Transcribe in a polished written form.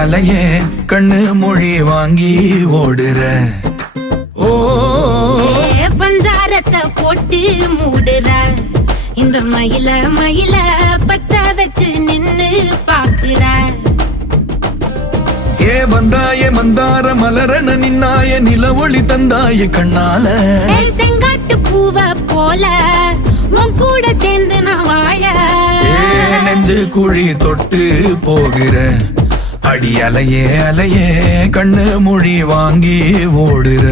அலையே கண்ணு மொழி வாங்கி ஓடுற. ஓ பஞ்சாரத்தை போட்டு மூடுற. இந்த மயில மயில பத்த வச்சு நின்னு பாக்குற. ஏ வந்தாய மந்தார மலரன நின்னாய நில ஒளி தந்தாய கண்ணால. செங்காட்டு பூவ போல உன் கூட சேர்ந்து நான் வாழ. நெஞ்சு குழி தொட்டு போகிற அடி அலையே அலையே கண்ணு மொழி வாங்கி ஓடுற.